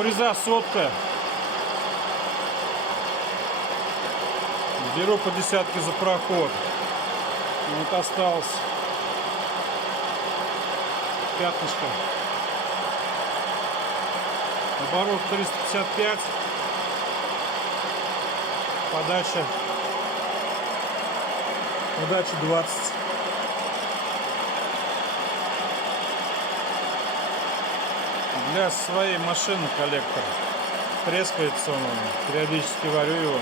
Фреза сотка. Беру по десятке за проход. Вот осталось пятнышко. Оборот 355. Подача 20. Для своей машины коллектор трескается он, периодически варю его.